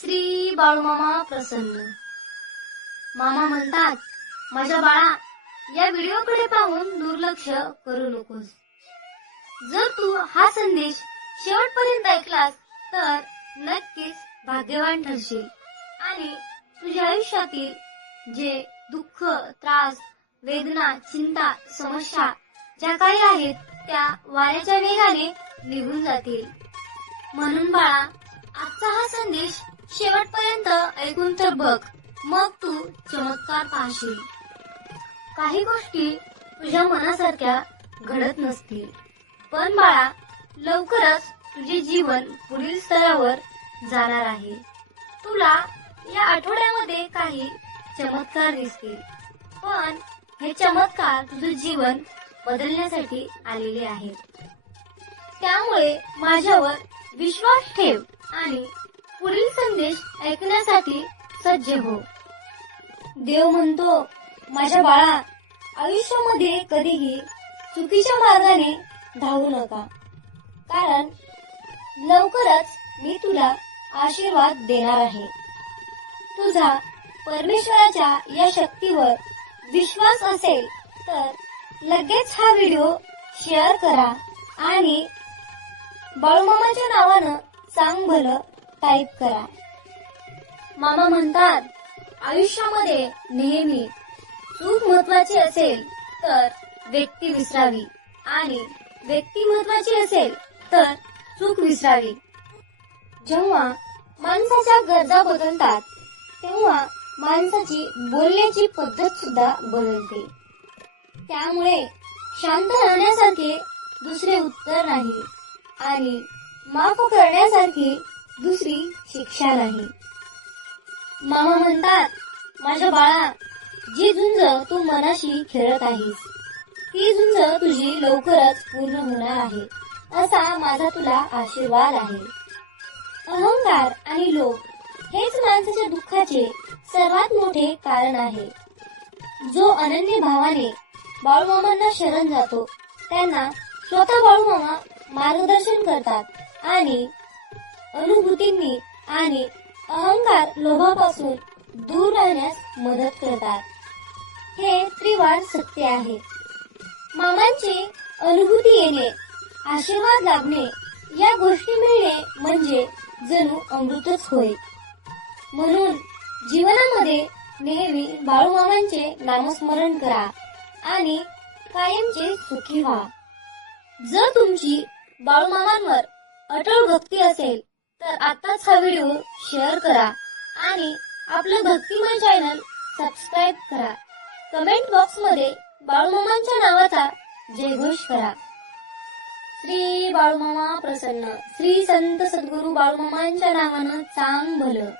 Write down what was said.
श्री बाळूमामा प्रसन्न. मामा म्हणतात माझ्या बाळा या व्हिडिओकडे पाहून दुर्लक्ष करू नकोस. जर तू हा संदेश शेवटपर्यंत ऐकलास तर नक्कीच भाग्यवान ठरशील आणि तुझ्या आयुष्यातील जे दुःख त्रास वेदना चिंता समस्या ज्या काही आहेत त्या वाऱ्याच्या वेगाने निघून जातील. म्हणून बाळा आजचा हा संदेश शेवटपर्यंत ऐकून तर बघ. मग तू चमत्कार पाहशील. काही गोष्टी तुझ्या मनासारख्या घडत नसतील. पण बाळा लवकरच तुझे जीवन पुढील स्तरावर जाणार आहे. तुला या आठवड्यामध्ये काही चमत्कार दिसतील. पण हे चमत्कार तुझं जीवन बदलण्यासाठी आलेले आहेत. त्यामुळे माझ्यावर विश्वास ठेव आणि पुढील संदेश ऐकण्यासाठी सज्ज हो. देव म्हणतो माझ्या बाळा आयुष्यामध्ये कधीही चुकीच्या मार्गाने धावू नका. कारण लवकरच मी तुला आशीर्वाद देणार आहे. तुझा परमेश्वराच्या या शक्तीवर विश्वास असेल तर लगेच हा व्हिडिओ शेअर करा आणि बाळूमामाच्या नावानं सांग भलं टाईप करा. मामा म्हणतात आयुष्यामध्ये नेहमी चूक महत्वाची असेल तर व्यक्ती विसरावी आणि व्यक्ती महत्वाची असेल तर चूक विसरावी. जेव्हा माणसाच्या गरजा बदलतात तेव्हा माणसाची बोलण्याची पद्धत सुद्धा बदलते. त्यामुळे शांत राहण्यासारखे दुसरे उत्तर नाही आणि माफ करण्यासारखी दुसरी शिक्षा नाही. मामा म्हणतात माझ्या बाळा जी झुंज तू मनाशी खेळत आहेस ती झुंज तुझी लवकरच पूर्ण होणार आहे असा माझा तुला आशीर्वाद आहे. अहंकार आणि लोभ हेच माणसाच्या दुःखाचे सर्वात मोठे कारण आहे. जो अनन्य भावाने बाळूमामांना शरण जातो त्यांना स्वतः बाळूमामा मार्गदर्शन करतात आणि अनुभूतींनी आणि अहंकार लोभापासून दूर राहण्यास मदत करतात. हे त्रिवार सत्य आहे. मामांची अनुभूती येणे आशीर्वाद लाभणे या गोष्टी मिळणे म्हणजे जणू अमृतच होय. म्हणून जीवनामध्ये नेहमी बाळूमामांचे नामस्मरण करा आणि कायमचे सुखी व्हा. जर तुमची बाळूमामांवर अटळ भक्ती असेल तर आताच हा व्हिडिओ शेअर करा आणि आपलं भक्तिमय चॅनल सबस्क्राईब करा. कमेंट बॉक्समध्ये बाळूमामांच्या नावाचा जयघोष करा. श्री बाळूमामा प्रसन्न. श्री संत सद्गुरू बाळूमामांच्या नावानं चांग भलं